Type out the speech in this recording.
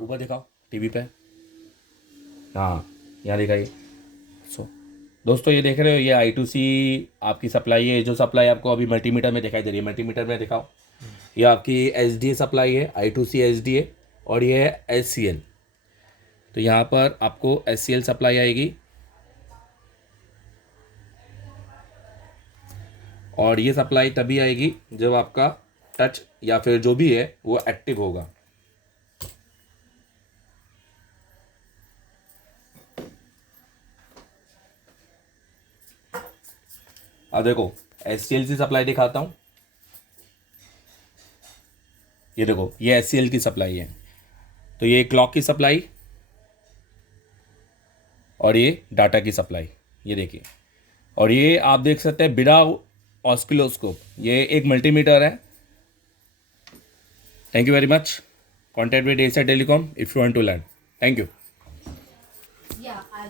ऊपर दिखाओ टीवी पे। हाँ यहाँ दिखाइए। सो दोस्तों ये देख रहे हो, ये I2C आपकी सप्लाई है। जो सप्लाई आपको अभी मल्टीमीटर में दिखाई दे रही है, मल्टीमीटर में दिखाओ। ये आपकी SDA सप्लाई है, I2C SDA, और ये है SCL। तो यहाँ पर आपको SCL सप्लाई आएगी, और ये सप्लाई तभी आएगी जब आपका टच या फिर जो भी है वो एक्टिव होगा। अब देखो SCL की सप्लाई दिखाता हूँ। ये देखो ये SCL की सप्लाई है। तो ये क्लॉक की सप्लाई और ये डाटा की सप्लाई, ये देखिए। और ये आप देख सकते हैं बिना ऑस्किलोस्कोप, ये एक मल्टीमीटर है। Thank you very much. Contact with Asia telecom if you want to learn. Thank you.